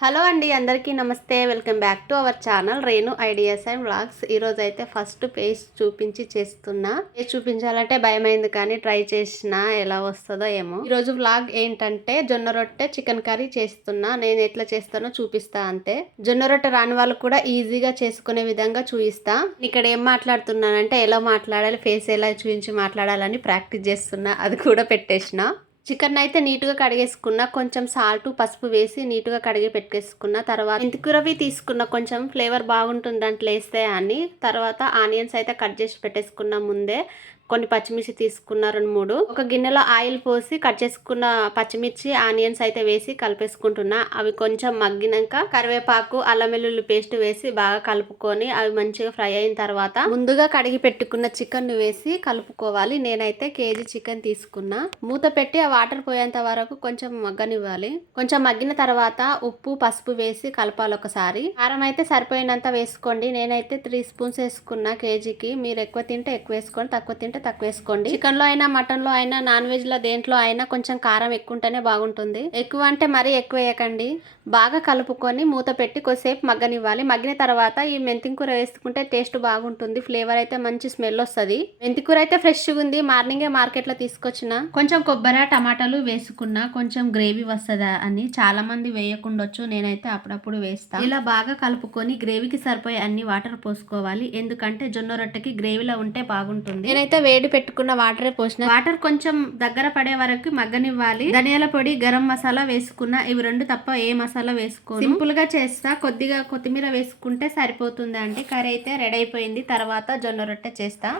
Hello అండి, అందరికీ నమస్తే. Welcome back to our channel Renu ideas and vlogs. ఈరోజు అయితే ఫస్ట్ పేజ్ చూపించి చేస్తున్నా. పేజ్ చూపించాలంటే భయమైంది, కానీ ట్రై చేసినా ఎలా వస్తుందో ఏమో. ఈరోజు వ్లాగ్ ఏంటంటే జొన్న రొట్టె చికెన్ కర్రీ చేస్తున్నా. నేను ఎట్లా చేస్తానో చూపిస్తా అంతే. జొన్న రొట్టె రాని వాళ్ళు కూడా ఈజీగా చేసుకునే విధంగా చూపిస్తా. ఇక్కడ ఏం మాట్లాడుతున్నానంటే ఎలా మాట్లాడాలి, ఫేస్ ఎలా చూపించి మాట్లాడాలని ప్రాక్టీస్ చేస్తున్నా. అది కూడా పెట్టేసిన. చికెన్ అయితే నీట్గా కడిగేసుకున్నా. కొంచెం సాల్ట్ పసుపు వేసి నీట్గా కడిగి పెట్టేసుకున్న తర్వాత మెంతికూరవి తీసుకున్న, కొంచెం ఫ్లేవర్ బాగుంటుంది దాంట్లో వేస్తే అని. తర్వాత ఆనియన్స్ అయితే కట్ చేసి పెట్టేసుకున్న ముందే. కొన్ని పచ్చిమిర్చి తీసుకున్న 2-3. ఒక గిన్నెలో ఆయిల్ పోసి కట్ చేసుకున్న పచ్చిమిర్చి ఆనియన్స్ అయితే వేసి కలిపేసుకుంటున్నా. అవి కొంచెం మగ్గినాక కరివేపాకు అల్లం వెల్లుల్లి పేస్ట్ వేసి బాగా కలుపుకొని అవి మంచిగా ఫ్రై అయిన తర్వాత ముందుగా కడిగి పెట్టుకున్న చికెన్ వేసి కలుపుకోవాలి. నేనైతే కేజీ చికెన్ తీసుకున్నా. మూత పెట్టి ఆ వాటర్ పోయేంత వరకు కొంచెం మగ్గనివ్వాలి. కొంచెం మగ్గిన తర్వాత ఉప్పు పసుపు వేసి కలపాలి ఒకసారి. కారం అయితే సరిపోయినంత వేసుకోండి. నేనైతే 3 స్పూన్స్ వేసుకున్నా కేజీకి. మీరు ఎక్కువ తింటే ఎక్కువ వేసుకోండి, తక్కువ తింటే తక్కువ వేసుకోండి. చికెన్ లో అయినా మటన్ లో అయినా నాన్ వెజ్ లో దేంట్లో అయినా కొంచెం కారం ఎక్కువ ఉంటేనే బాగుంటుంది. ఎక్కువ అంటే మరీ ఎక్కువ వేయకండి. బాగా కలుపుకొని మూత పెట్టి కొద్దిసేపు మగ్గనివ్వాలి. మగ్గిన తర్వాత ఈ మెంతికూర వేసుకుంటే టేస్ట్ బాగుంటుంది. ఫ్లేవర్ అయితే మంచి స్మెల్ వస్తుంది. మెంతికూర అయితే ఫ్రెష్గా ఉంది, మార్నింగే మార్కెట్ లో తీసుకొచ్చిన. కొంచెం కొబ్బరి టమాటాలు వేసుకున్నా, కొంచెం గ్రేవీ వస్తుందా అని. చాలా మంది వేయకుండొచ్చు, నేనైతే అప్పుడప్పుడు వేస్తా. ఇలా బాగా కలుపుకొని గ్రేవీకి సరిపోయే అన్ని వాటర్ పోసుకోవాలి. ఎందుకంటే జొన్న రొట్టెకి గ్రేవీలో ఉంటే బాగుంటుంది. నేనైతే వేడి పెట్టుకున్న వాటరే పోసిన. వాటర్ కొంచెం దగ్గర పడే వరకు మగ్గనివ్వాలి. ధనియాల పొడి గరం మసాలా వేసుకున్నా. ఇవి 2 తప్ప ఏ మసాలా వేసుకోను. సింపుల్ గా చేస్తా. కొద్దిగా కొత్తిమీర వేసుకుంటే సరిపోతుంది అండి. కర్రీ అయితే రెడీ అయిపోయింది. తర్వాత జొన్న రొట్టె చేస్తా.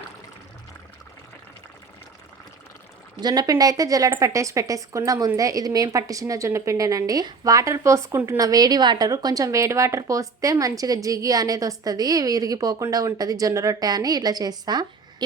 జొన్నపిండి అయితే జల్లెడ పెట్టేసుకున్న ముందే. ఇది మేము పట్టించిన జొన్నపిండేనండి. వాటర్ పోసుకుంటున్న, వేడి వాటర్. కొంచెం వేడి వాటర్ పోస్తే మంచిగా జిగి అనేది వస్తుంది, విరిగిపోకుండా ఉంటుంది జొన్న రొట్టె అని ఇట్లా చేస్తా.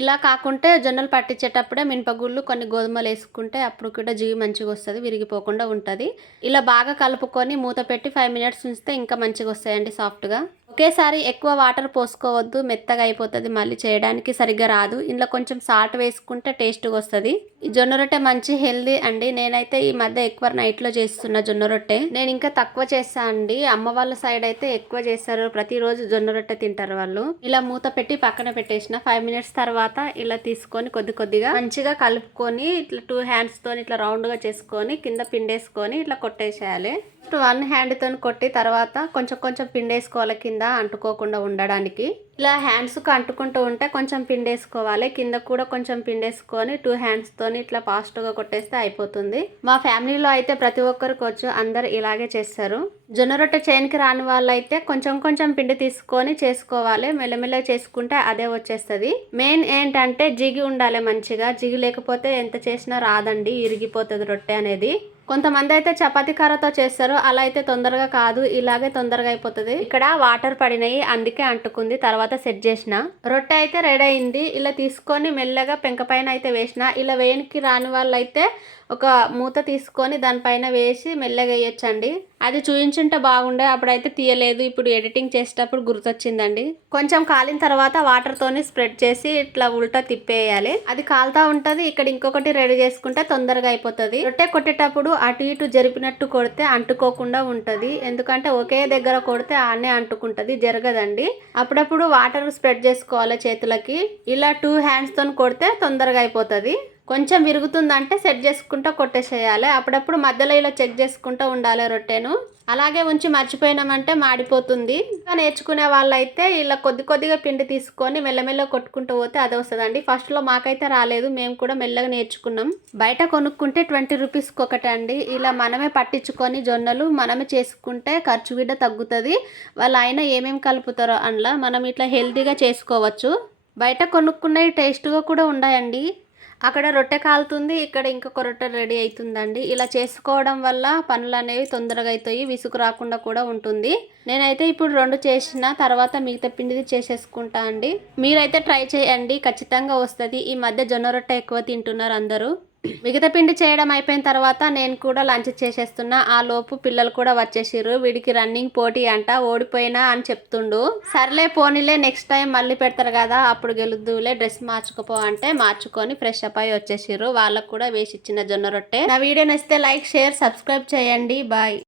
ఇలా కాకుంటే జొన్నలు పట్టించేటప్పుడే మినపగుళ్ళు కొన్ని గోధుమలు వేసుకుంటే అప్పుడు కూడా జిగి మంచిగా వస్తుంది, విరిగిపోకుండా ఉంటుంది. ఇలా బాగా కలుపుకొని మూత పెట్టి 5 మినిట్స్ ఉంచితే ఇంకా మంచిగా వస్తాయండి సాఫ్ట్గా. ఒకేసారి ఎక్కువ వాటర్ పోసుకోవద్దు, మెత్తగా అయిపోతుంది, మళ్ళీ చేయడానికి సరిగ్గా రాదు. ఇందులో కొంచెం సాల్ట్ వేసుకుంటే టేస్ట్గా వస్తుంది. ఈ జొన్న రొట్టె మంచి హెల్దీ అండి. నేనైతే ఈ మధ్య ఎక్కువ నైట్లో చేస్తున్నా జొన్న రొట్టె. నేను ఇంకా తక్కువ చేస్తా అండి. అమ్మ వాళ్ళ సైడ్ అయితే ఎక్కువ చేస్తారు, ప్రతిరోజు జొన్న రొట్టె తింటారు వాళ్ళు. ఇలా మూత పెట్టి పక్కన పెట్టేసిన. 5 మినిట్స్ తర్వాత ఇలా తీసుకొని కొద్దిగా మంచిగా కలుపుకొని ఇట్లా 2 హ్యాండ్స్ తోని ఇట్లా రౌండ్ గా చేసుకొని కింద పిండేసుకొని ఇట్లా కొట్టేసేయాలి. 1 హ్యాండ్ తోని కొట్టి తర్వాత కొంచెం పిండేసుకోవాలి కింద అంటుకోకుండా ఉండడానికి. ఇలా హ్యాండ్స్ కు అంటుకుంటూ ఉంటే కొంచెం పిండేసుకోవాలి. కింద కూడా కొంచెం పిండేసుకొని 2 హ్యాండ్స్ తోని ఇట్లా ఫాస్ట్ గా కొట్టేస్తే అయిపోతుంది. మా ఫ్యామిలీలో అయితే ప్రతి ఒక్కరికి వచ్చు, అందరు ఇలాగే చేస్తారు. జొన్న రొట్టె చేయనికి రాని వాళ్ళు అయితే కొంచెం పిండి తీసుకొని చేసుకోవాలి. మెల్లమెల్లగా చేసుకుంటే అదే వచ్చేస్తుంది. మెయిన్ ఏంటంటే జిగి ఉండాలి మంచిగా. జిగి లేకపోతే ఎంత చేసినా రాదండి, ఇరిగిపోతుంది రొట్టె అనేది. కొంతమంది అయితే చపాతీ కర్రతో చేస్తారు, అలా అయితే తొందరగా కాదు, ఇలాగే తొందరగా అయిపోతుంది. ఇక్కడ వాటర్ పడినాయి అందుకే అంటుకుంది. తర్వాత సెట్ చేసిన రొట్టె అయితే రెడీ అయింది. ఇలా తీసుకొని మెల్లగా పెంక పైన అయితే వేసిన. ఇలా వేయనికి రాని వాళ్ళు అయితే ఒక మూత తీసుకొని దానిపైన వేసి మెల్లగా వేయొచ్చండి. అది చూయించుంటే బాగుండే, అప్పుడైతే తీయలేదు. ఇప్పుడు ఎడిటింగ్ చేసేటప్పుడు గుర్తొచ్చిందండి. కొంచెం కాలిన తర్వాత వాటర్ తోని స్ప్రెడ్ చేసి ఇట్లా ఉల్టా తిప్పేయాలి. అది కాలుతా ఉంటది. ఇక్కడ ఇంకొకటి రెడీ చేసుకుంటే తొందరగా అయిపోతుంది. రొట్టె కొట్టేటప్పుడు అటు ఇటు జరిపినట్టు కొడితే అంటుకోకుండా ఉంటది. ఎందుకంటే ఒకే దగ్గర కొడితే ఆనే అంటుకుంటది, జరగదండి. అప్పుడప్పుడు వాటర్ స్ప్రెడ్ చేసుకోవాలి చేతులకి. ఇలా 2 హ్యాండ్స్ తోని కొడితే తొందరగా అయిపోతుంది. కొంచెం విరుగుతుందంటే సెట్ చేసుకుంటూ కొట్టేసేయాలి. అప్పుడప్పుడు మధ్యలో ఇలా చెక్ చేసుకుంటూ ఉండాలి రొట్టెను. అలాగే ఉంచి మర్చిపోయినామంటే మాడిపోతుంది. ఇంకా నేర్చుకునే వాళ్ళైతే ఇలా కొద్దిగా పిండి తీసుకొని మెల్లమెల్ల కొట్టుకుంటూ పోతే అదే వస్తుందండి. ఫస్ట్లో మాకైతే రాలేదు, మేము కూడా మెల్లగా నేర్చుకున్నాం. బయట కొనుక్కుంటే 20 రూపీస్కి ఒకటి అండి. ఇలా మనమే పట్టించుకొని జొన్నలు మనమే చేసుకుంటే ఖర్చు కూడా తగ్గుతుంది. వాళ్ళు అయినా ఏమేమి కలుపుతారో అందులో మనం ఇట్లా హెల్తీగా చేసుకోవచ్చు. బయట కొనుక్కున్నవి టేస్ట్గా కూడా ఉన్నాయండి. అక్కడ రొట్టె కాలుతుంది, ఇక్కడ ఇంకొక రొట్టె రెడీ అవుతుందండి. ఇలా చేసుకోవడం వల్ల పనులు అనేవి తొందరగా అవుతాయి, విసుగు రాకుండా కూడా ఉంటుంది. నేనైతే ఇప్పుడు 2 చేసిన తర్వాత మిగతా పిండిది చేసేసుకుంటా అండి. మీరైతే ట్రై చేయండి, ఖచ్చితంగా వస్తుంది. ఈ మధ్య జొన్న రొట్టె ఎక్కువ తింటున్నారు అందరూ. మిగతా పిండి చేయడం అయిపోయిన తర్వాత నేను కూడా లంచ్ చేసేస్తున్నా. ఆ లోపు పిల్లలు కూడా వచ్చేసిర్రు. వీడికి రన్నింగ్ పోటీ అంట, ఓడిపోయినా అని చెప్తుండు. సర్లే పోనీలే, నెక్స్ట్ టైం మళ్ళీ పెడతారు కదా అప్పుడు గెలుద్దులే, డ్రెస్ మార్చుకోపో అంటే మార్చుకొని ఫ్రెష్ అప్ అయి వచ్చేసిర్రు. వాళ్ళకు కూడా వేసి ఇచ్చిన జొన్న రొట్టె. నా వీడియో నచ్చితే లైక్, షేర్, సబ్స్క్రైబ్ చేయండి. బాయ్.